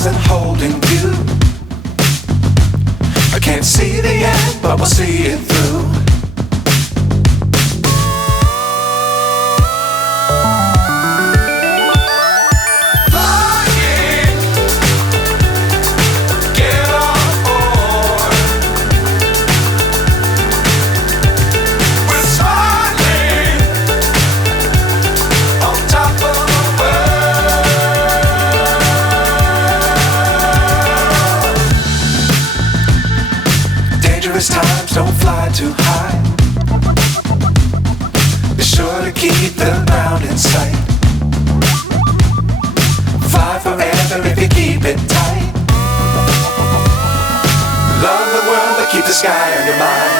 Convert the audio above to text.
stars and holding you. I can't see the end, but we'll see it through. Times don't fly too high. Be sure to keep the ground in sight. Fly forever if you keep it tight. Love the world but keep the sky on your mind.